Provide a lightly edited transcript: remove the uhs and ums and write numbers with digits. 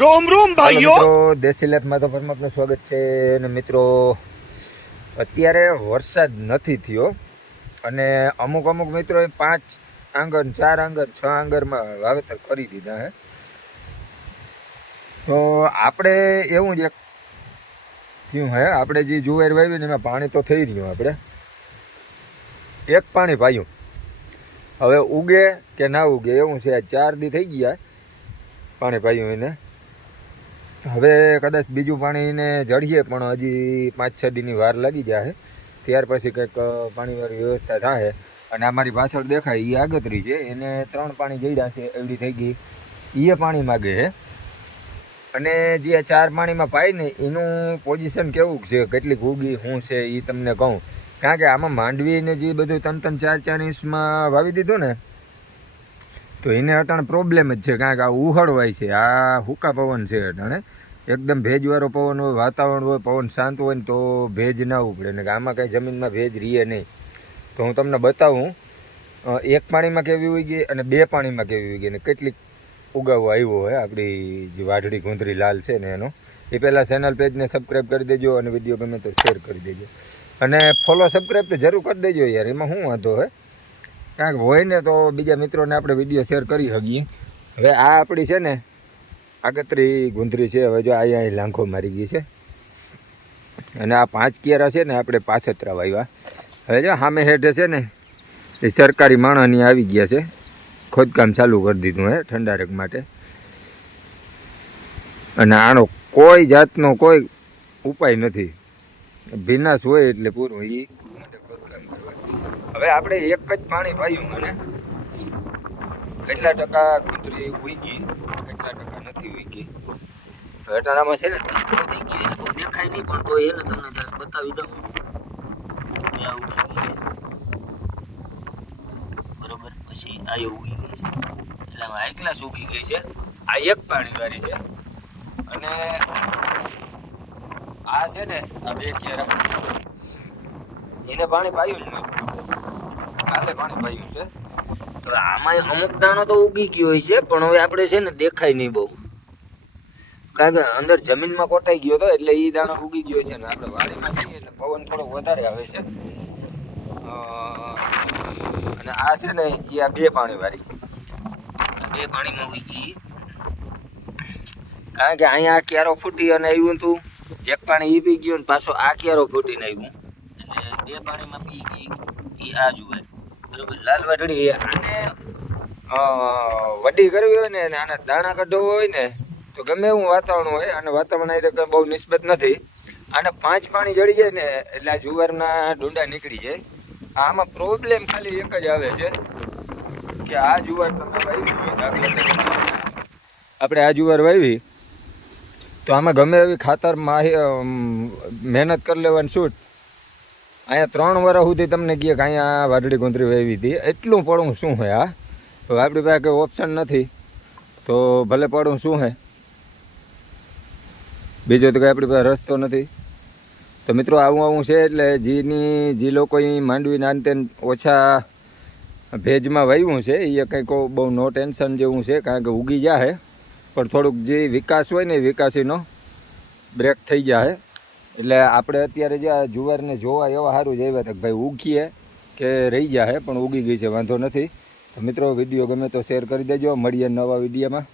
રોમ રોમ ભાઈઓ મિત્રો, દેશી લાઈફમાં તો પરમાત્માનું સ્વાગત છે. અને મિત્રો, અત્યારે વરસાદ નથી થયો અને અમુક મિત્રો 5 આંગણ 4 આંગણ 6 આંગણમાં વાવેતર કરી દીધા હે. તો આપણે એવું જ એક થયું હે, આપણે જે જુવાર વાવી ને એમાં પાણી તો થઈ રહ્યું, આપણે એક પાણી પાયું, હવે ઉગે કે ના ઉગે એવું છે. 4 દી થઈ ગયા પાણી પાયું એને, હવે કદાચ બીજું પાણી એને જડીએ પણ હજી 5-6 દીની વાર લાગી જાય, ત્યાર પછી કંઈક પાણીવાળી વ્યવસ્થા થાય. અને અમારી પાછળ દેખાય એ આગતરી છે, એને 3 પાણી જડ્યા છે, એવડી થઈ ગઈ, એ પાણી માગે છે. અને જે 4 પાણીમાં પાય ને એનું પોઝિશન કેવું છે, કેટલીક ઉગી શું છે એ તમને કહું. કારણ કે આમાં માંડવીને જે બધું 3-3, 4-4 ઇંચમાં વાવી દીધું ને, તો એને અટાણે પ્રોબ્લેમ જ છે. કારણ કે આ ઉહળવાય છે, આ હુકા પવન છે અટાણે, એકદમ ભેજવાળો પવન હોય, વાતાવરણ હોય, પવન શાંત હોય ને તો ભેજ ના ઉપડે ને, આમાં કાંઈ જમીનમાં ભેજ રહે નહીં. તો હું તમને બતાવું, 1 પાણીમાં કેવી ઉગી અને 2 પાણીમાં કેવી ઉગી ને કેટલીક ઉગાવો આવ્યો હોય આપણી જે વાઢડી ગુંદરી લાલ છે ને એનો. એ પહેલાં ચેનલ પેજને સબસ્ક્રાઈબ કરી દેજો અને વિડીયો ગમે તો શેર કરી દેજો અને ફોલો સબસ્ક્રાઈબ તો જરૂર કરી દેજો યાર, એમાં શું વાંધો હોય. કારણ કે હોય ને તો બીજા મિત્રોને આપણે વિડીયો શેર કરી શકીએ. હવે આ આપણી છે ને આગતરી ગુંદરી છે, હવે જો અહીંયા લાંખો મારી ગઈ છે અને આ 5 કિયારા છે ને આપણે પાછતરા વાવ્યા. હવે જો સામે હેઠે છે ને એ સરકારી માણસની આવી ગયા છે, ખોદકામ ચાલુ કરી દીધું હે ઠંડારક માટે. અને આનો કોઈ જાતનો કોઈ ઉપાય નથી, ભીનાશ હોય એટલે પૂરું એ ખોદકામ કરવા. હવે આપણે એક જ પાણી પાયું મને કેટલા ટકા ગુંદરી ઉગી, કેટલા ટકા નથી ઉગી. વેટાણામાં છે ને થઈ ગયું, એને કોઈ દેખાય નહીં પણ તો એને તમને જરાક બતાવી દઉં. આ ઉગી ગઈ છે બરોબર, પછી આ ઉગી ગઈ છે, એટલે આમાં હાઈ ક્લાસ ઉગી ગઈ છે. આ એક પાણી વાળી છે અને આ છે ને આ 2 કિયારા એને પાણી પાયું જ નહીં, કાલે પાણી પાયું છે. તો આમાં અમુક દાણો તો ઉગી ગયો હોય છે પણ હવે આપણે છે ને દેખાય નહીં બહુ, કારણ કે અંદર જમીનમાં કોટાઈ ગયો હતો એટલે એ દાણો ઉગી ગયો છે. ને આપણે વાડીમાં છીએ એટલે પવન થોડો વધારે આવે છે. અને આ છે ને એ આ 2 પાણી વાળી, 2 પાણીમાં ઉગી. કારણ કે અહીંયા આ ક્યારો ફૂટી અને આવ્યું હતું, એક પાણી એ પી ગયું ને પાછો આ ક્યારો ફૂટીને આવ્યું, એટલે 2 પાણીમાં પી ગઈ એ આ જુએ બરોબર. લાલ વાટડી આને વડી કરવી હોય ને અને આના દાણા કઢવો હોય ને તો ગમે એવું વાતાવરણ હોય, અને વાતાવરણ આવી તો બહુ નિસ્બત નથી. આને 5 પાણી જડી જાય ને એટલે આ જુવારના ડુંડા નીકળી જાય. આમાં પ્રોબ્લેમ ખાલી એક જ આવે છે કે આ જુવાર તમે વાવી હોય, દાખલા તરીકે આપણે આ જુવાર વાવી તો આમાં ગમે એવી ખાતર મહેનત કરી લેવાની છૂટ. અહીંયા 3 વર્ષ સુધી તમને કહે કે અહીંયા વાઢડી ગુંદરી વાવી હતી, એટલું પડવું શું હોય. આ તો આપણી પાસે કંઈ ઓપ્શન નથી તો ભલે પડવું શું હે, બીજો તો કંઈ આપણી પાસે રસ્તો નથી. તો મિત્રો આવું છે એટલે જે લોકો માંડવીના અંતે ઓછા ભેજમાં વાવ્યું છે એ કંઈક બહુ નો ટેન્શન જેવું છે, કારણ કે ઉગી જાય પણ થોડુંક જે વિકાસ હોય ને વિકાસીનો બ્રેક થઈ જાય. એટલે આપણે અત્યારે જે આ જુવારને જોવા એવા સારું જ આવ્યા હતા કે ભાઈ ઉગીએ કે રહી જાય, પણ ઉગી ગઈ છે, વાંધો નથી. તો મિત્રો વિડીયો ગમે તો શેર કરી દેજો, મળીએ નવા વિડીયોમાં.